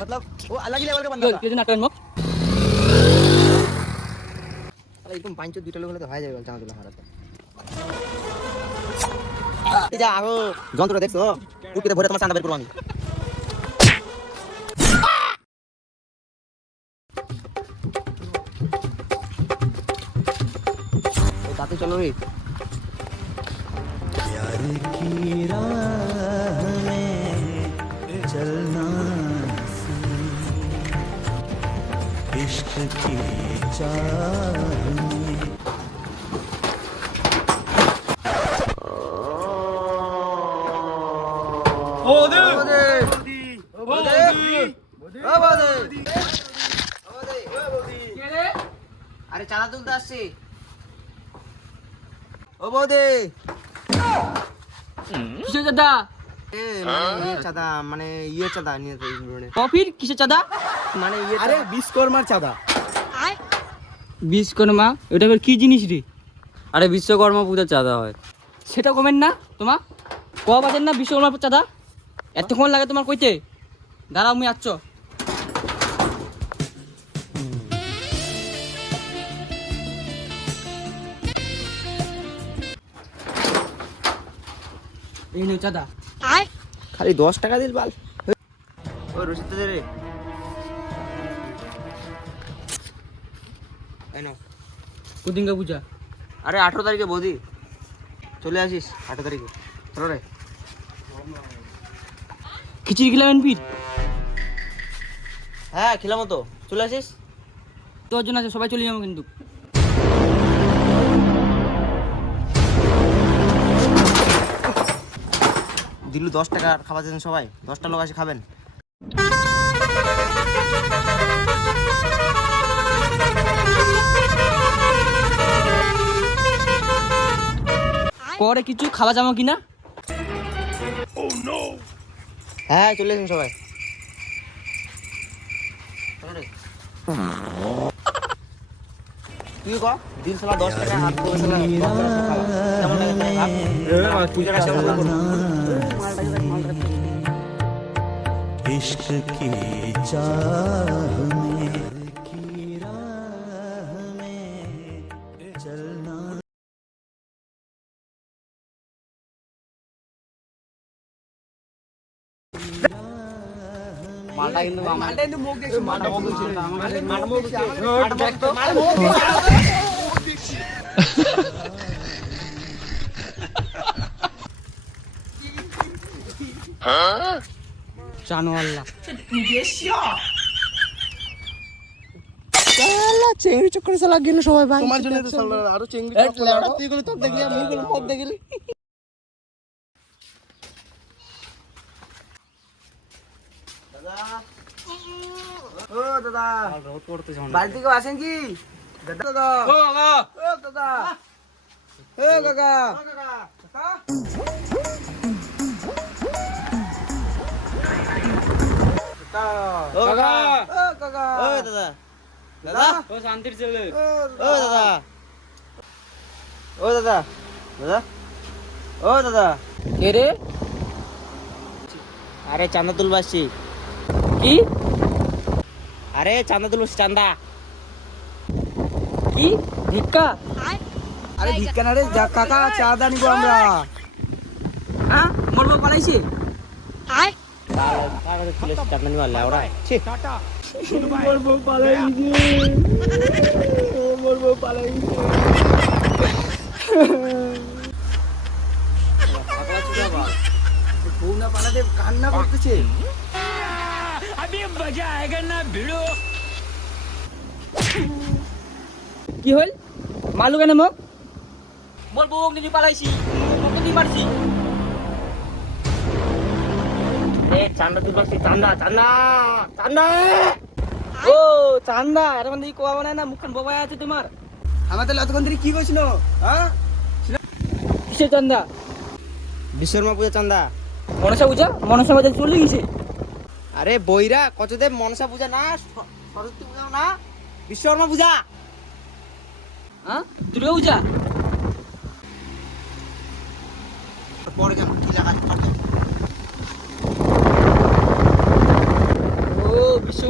मतलब वो अलग ही लेवल का बंदा था। कितना टर्न मो अरे एकदम पांचो दुटा लोग तो হয়ে যাবে চাঁদা তুলা হারাতে এই যা আগো যন্ত্র দেখছো কুটিতে ভরে তোমার চাঁদা বের করব আমি এই তাতে চলো রে प्यार की राह में चलना इश्क की चाह में ওদে আরে চাঁদা তুলতে আসছি ও বৌদি কিসের চাঁদা চাঁদা মানে ইয়ে চাঁদা নিয়ে কফির কিসের চাঁদা মানে ইয়ে আরে বিশ্বকর্মার চাঁদা বিশ্বকর্মা এটা আবার কি জিনিস রে আরে বিশ্বকর্মা পূজার চাঁদা হয়। সেটা কমেন না তোমার ক বাজেন না বিশ্বকর্মার চাঁদা এতক্ষণ লাগে তোমার কইতে দাঁড়াও মুই আসছো এই নে চাঁদা খালি 10 টাকা দিল বাল ও রসিদ দে রে আইনো কুদিঙ্গা পূজা আরে 18 তারিখে বৌদি চলে আসিস 18 তারিখে চলো রে খিচুড়ি খেলাবেন পীর হ্যাঁ খেলাম তো চলে আসিস 10 জন আছে সবাই চলে যাবো কিন্তু দিলু 10 টাকা খাবার দেন সবাই 10টা লোক আসে খাবেন পরে কিছু খাওয়া যাবো কিনা হ্যাঁ চলে আসুন সবাই চলো রে। তুই কর দিল সালা 10 টাকা হাত করে সালা 10 টাকা খাওয়া কেমন লাগে তাই ভাব পূজাটা শেষ করব इश्क की चाह में की राह में चलना মালটা কিন্তু মুখ দেখছি মালটা মুখ দেখছি মালটা মুখ দেখছি জানোয়াল্লা চেংড়ি চক্করে সালা গেল সবাই ভাই তোমার জন্য তো সালা আরো চেংড়ি চক্করে তুই গুলো তো দেখলি আমি গুলো মত দেখলি দাদা ও দাদা রোদ করতেছ বাড়ি থেকে আসেন কি দাদা ও কাকা ও দাদা ও কাকা ও কাকা ও কাকা ও কাকা ও দাদা দাদা ও শান্তির ছেলে ও দাদা ও দাদা দাদা ও দাদা কে রে আরে চাঁদা তুলবাসি কি আরে চাঁদা তুলবাসি চাঁদা কি ভিক্ষা আরে ভিক্ষা না রে যা কাকা চাঁদা নিব আমরা হ্যাঁ মোর বউ পালাইছে চাঁদা নিবা লেওরা মোর বউ পালাইছে মোর বউ পালাইছে বউ না পালাতে কান্না করতেছে কি হল মালু কেন মোক মোর বউ নিজে পালাইছি মোকে দি মারছি এ চাঁদা তুলবাসি চাঁদা চাঁদা চাঁদা ও চান্দা এর মধ্যে কোয়া বানায় না মুখখান বাবাই আছে তোমার আমাদের এতক্ষণ ধরে কি করছিল হ্যাঁ কিসের চান্দা বিশ্বকর্মা পূজা চাঁদা মনসা পূজা চলে গেছে আরে বইরা কতদেব মনসা পূজা না সরস্বতী পূজা না বিশ্বকর্মা পূজা হ্যাঁ দুর্গা পূজা পরে যাবো কি লাগা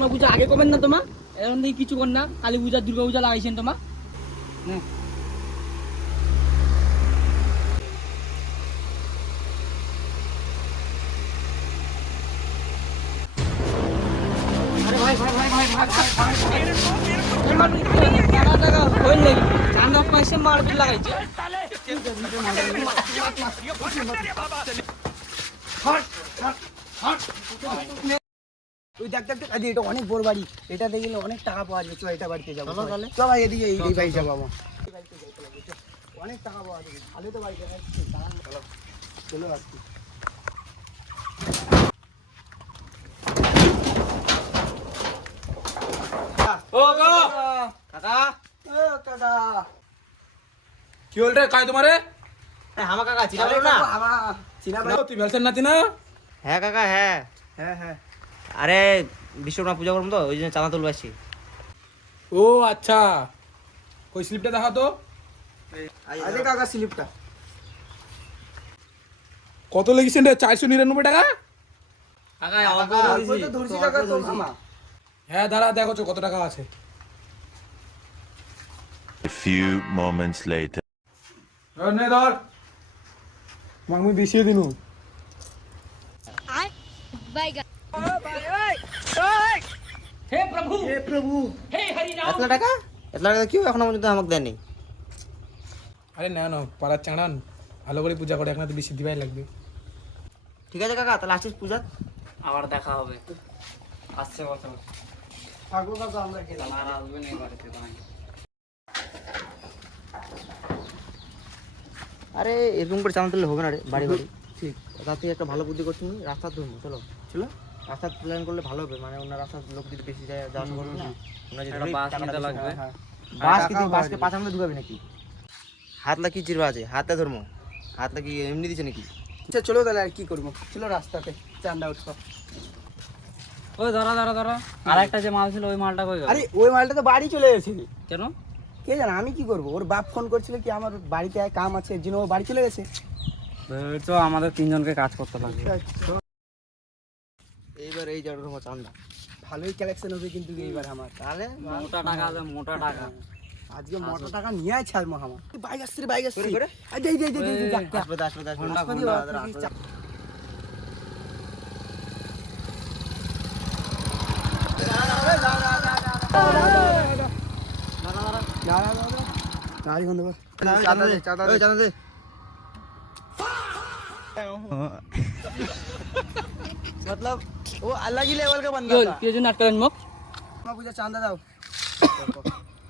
বিশ্বকর্মা পূজা আগে করবেন না তোমা? এখন থেকে কিছু কর না, কালী পূজা দুর্গা পূজা লাগাইছেন তোমা না? চান্দা পয়সা মারপিট লাগাইছে। ওই দেখ দেখ দেখ, আরে এটা অনেক বড় বাড়ি, এটা দেখলে অনেক টাকা পাওয়া যাবে। চল এটা বাড়িতে যাবো তাহলে। চল ভাই এদিকে এই বাড়ি যাবো আমার। এই বাড়িতে যাইতে লাগবে, চল। অনেক টাকা পাওয়া যাবে, ভালো তো বাড়িতে আসছি। চলো চলো আসছি। ও কাকা কাকা, ও কাকা, কি হল রে কাই তোমারে? হামা কাকা চিনা না? হামা চিনা ভাই। তুই ভেলছেন নাতি না? হ্যাঁ কাকা হ্যাঁ। হ্যাঁ হ্যাঁ। আরে বিশ্বকর্মা পূজা করবো তো ওই জন্য চাঁদা তুলবো আসছি। ও আচ্ছা, কই স্লিপটা দেখা তো। আরে কাকা স্লিপটা কত লেগেছেন রে? 499 টাকা। কাকা ওই তো ধরছি কাকা তো হামা। হ্যাঁ দাঁড়া দেখো তো কত টাকা আছে। A few moments later. নে ধর, মাংমি বেশিয়ে দিনু। হে প্রভু, হে প্রভু, হে হরি রাম। এতলা টাকা কেউ এখনো পর্যন্ত আমাকে দেয়নি। আরে না না, পাড়ার চাঁড়ান ভালো করে পূজা করে, এখন তো বেশি দিবাই লাগবে। ঠিক আছে কাকা, তাহলে আসছিস পূজা। আবার দেখা হবে, আসছে বছর থাকবো কাকা আমরা গেলাম। আর আসবে না বাড়িতে তোমায়। আরে এরকম করে চাঁদা তুললে হবে না রে, বাড়ি বাড়ি। ঠিক। তার থেকে একটা ভালো বুদ্ধি করছি, রাস্তা ধরবো। চলো চলো, রাস্তা প্ল্যান করলে ভালো হবে, মানে অন্য রাস্তার লোক যদি বেশি যায় যাওয়া আসা করবে না। ওনার যদি একটা বাস টাকাটা নিতে বেশি লাগবে। হয়। বাস কি তুই বাসকে পাঁচ আঙুলে ঢুকাবি নাকি? হাত লাগি চিরবা আছে, হাতে ধরবো। হাত লাগি এমনি দিছে নাকি? আচ্ছা চলো তাহলে আর কি করবো, চলো রাস্তাতে চান্দা উঠবো। ওই ধরা ধরা ধরা, আর একটা যে মাল ছিল ওই মালটা কই গেল? আরে ওই মালটা তো বাড়ি চলে গেছে। কেন? কে জানে, আমি কি করবো? ওর বাপ ফোন করছিল কি আমার বাড়িতে কাম আছে, এর জন্য ও বাড়ি চলে গেছে। তো আমাদের তিনজনকে কাজ করতে লাগবে। এইবার এই জায়গাটা তোমার চান্দা ভালোই কালেকশন হবে কিন্তু এইবার আমার। তাহলে মোটা টাকা আছে, মোটা টাকা। আজকে মোটা টাকা নিয়ে ছাড়বো আমার। বাইক আসছে রে, বাইক আসছে। করে? আরে দে দে দে দে দেখ আসবে আসবে আসবে গাড়ি বন্ধ কর। চাঁদা দে, চাঁদা দে। मतलब वो अलग ही लेवल का কি बंदा হল? था। কি জন্য আটকালেন মুখ? মা পূজা চান্দা দাও।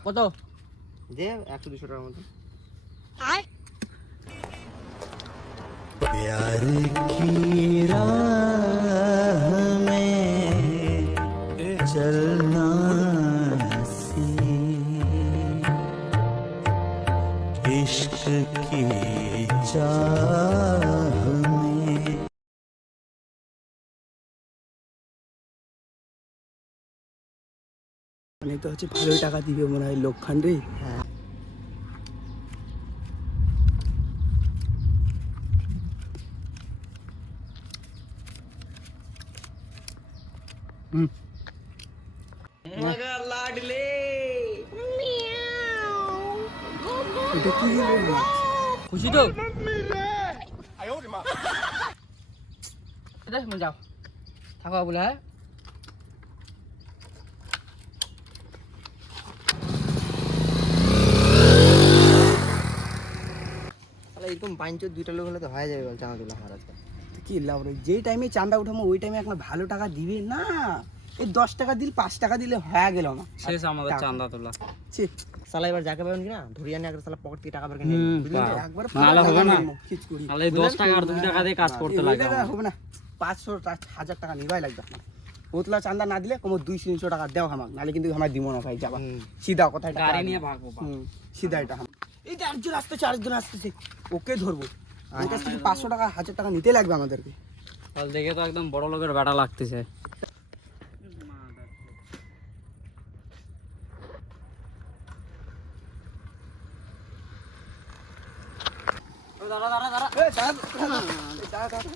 কত? দে 100-200 টাকার মতো। प्यार की राह में चलना नसीब, इश्क की चाह में। মানে তো হচ্ছে ভালোই টাকা দিবে মনে হয় লোকখান রে। এটা কি রে? খুশি তো? যাও থাকো বলে। হ্যাঁ তাহলে এরকম বাইঞ্চোর দুইটা লোক হলে তো হয়ে যাবে বল চাঁদা তোলা আমার আজকে। তো কি লাভ রে? যেই টাইমে চান্দা উঠাবো ওই টাইমে এখন ভালো টাকা দিবে না। এই 10 টাকা দিল, 5 টাকা দিলে হয়ে গেল আমার শেষ আমাদের চাঁদা তোলা। ছি, সালা এবার যাকে পাবেন কিনা ধরিয়ে আনে একটা সালা পকেট থেকে টাকা বের করে নিয়ে বুঝলি তো? একবার নাহলে হবে না। খিচ করি। তাহলে এই 10 টাকা আর 2 টাকা দিয়ে কাজ করতে লাগে আমাদের। হবে না, 500-1000 টাকা নিবাই লাগবে আপনার। ওতলা চান্দা না দিলে কম 200-300 টাকা দেও আমাকে, নাহলে কিন্তু আমার দিব না ভাই। যাবা সিধা কথাটা, গাড়ি নিয়ে ভাগবো। সিধা এটা এই যে আরেকজন আসতেছে, আরেকজন আসতেছে, ওকে ধরবো। ওর কাছ থেকে 500 টাকা 1000 টাকা নিতে লাগবে আমাদেরকে। তাহলে দেখে তো একদম বড় লোকের বেটা লাগতেছে। দাঁড়া দাঁড়া দাঁড়া, দাঁড়া দাঁড়া।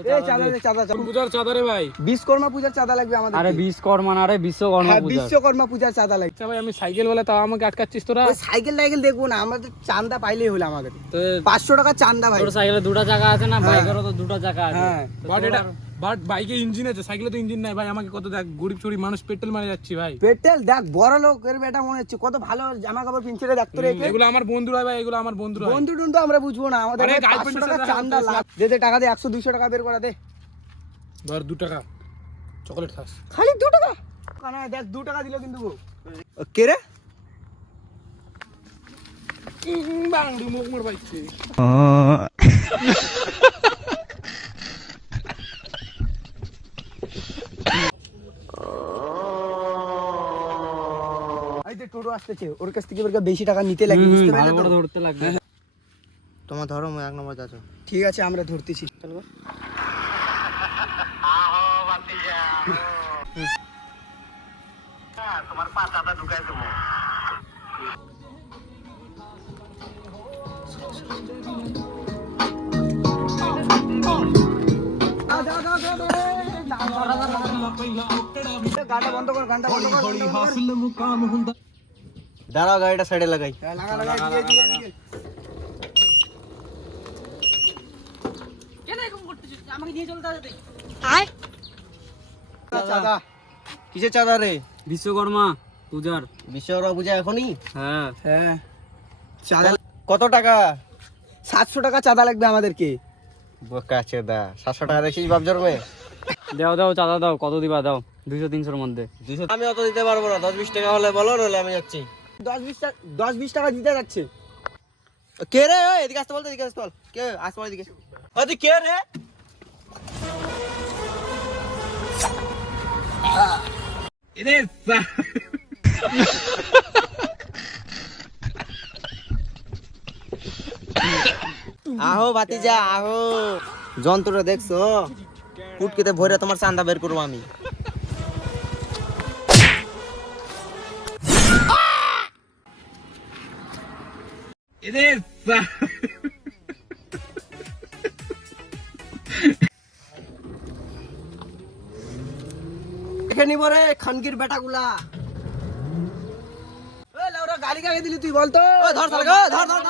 এই চাঁদা দে, চাঁদা চাঁদা। পূজার চাঁদা রে ভাই। বিশ্বকর্মা পূজার চাঁদা লাগবে আমাদের। আরে বিশ্বকর্মা না রে, বিশ্বকর্মা হ্যাঁ, পূজা। বিশ্বকর্মা পূজার চাঁদা লাগবে। আচ্ছা ভাই আমি সাইকেল বলে তাও আমাকে আটকাচ্ছিস তোরা? ওই সাইকেল টাইকেল দেখবো না, আমাদের চাঁদা পাইলেই হলো আমাদের। তো 500 টাকা চাঁদা ভাই। তোর সাইকেলে দুটো চাকা আছে না, হ্যাঁ। বাইকেরও তো দুটো চাকা আছে। হ্যাঁ। তো বাট তোর এটা আর- বাট বাইকে ইঞ্জিন আছে, সাইকেলে তো ইঞ্জিন নাই ভাই। আমাকে কত দেখ গরিব চুরি মানুষ পেট্রোল মারে যাচ্ছি ভাই। পেটেল দেখ, বড় লোকের বেটা মনে হচ্ছে, কত ভালো জামা কাপড় পিনছে রে, দেখতো রে। এগুলো আমার বন্ধুরা ভাই, এগুলো আমার বন্ধুরা। বন্ধু টন্ধু আমরা বুঝবো না, আমাদের আরে ভাই girlfriend 500 টাকা এর সাথে চাঁদা হাত লাগ। দে দে টাকা দে, 100-200 টাকা বের করা দে। ধর 2 টাকা চকলেট খাস। খালি 2 টাকা? না দেখ 2 টাকা দিল কিন্তু গো। কে রে? বাংডু মুখ মোর বাইছে। এই যে টোটো আসতেছে, ওর কাছ থেকে বেশি টাকা নিতে লাগবে, বুঝতে ভালো পারলে করে তো? ধরতে লাগবে। তোমার ধরো, আমি 1 নম্বর যাচ্ছ। ঠিক আছে, আমরা ধরতেছি। চলবো। গানটা বন্ধ কর, গানটা বন্ধ কর, গানটা বন্ধ কর। দাঁড়াও, গাড়িটা সাইডে লাগাই। হ্যাঁ, লাগা লাগা, এদিকে, এদিকে। আমাকে দিয়ে চলতে হবে। চাঁদা। কিসের চাঁদা রে? বিশ্বকর্মা পূজার। বিশ্বকর্মা পূজা এখনই? হ্যাঁ। হ্যাঁ, চাঁদা কত টাকা? 700 টাকা চাঁদা লাগবে আমাদেরকে। কাছে দা 700 টাকা রেখেছিস বাপ জন্মে? দাও দাও চাঁদা দাও, কত দিবা দাও? 200-300 মধ্যে। আমি অত দিতে পারবো না, 10-20 টাকা হলে বলো, নইলে আমি যাচ্ছি। 10-20 টাকা দিতে যাচ্ছে। কে রে? ওই এদিকে আসতে বল, এদিকে আসতে বল। কে আসতে বল এদিকে? ওই তুই কে রে? আহো ভাতিজা আহো, যন্ত্রটা দেখছো? ফুটকেতে ভরে তোমার চান্দা বের করবো আমি। দেখে নিব রে খানকির বেটাগুলা। ওই লাউরা গালি কাকে দিলি তুই বলতো? ধর ধর ধর ধর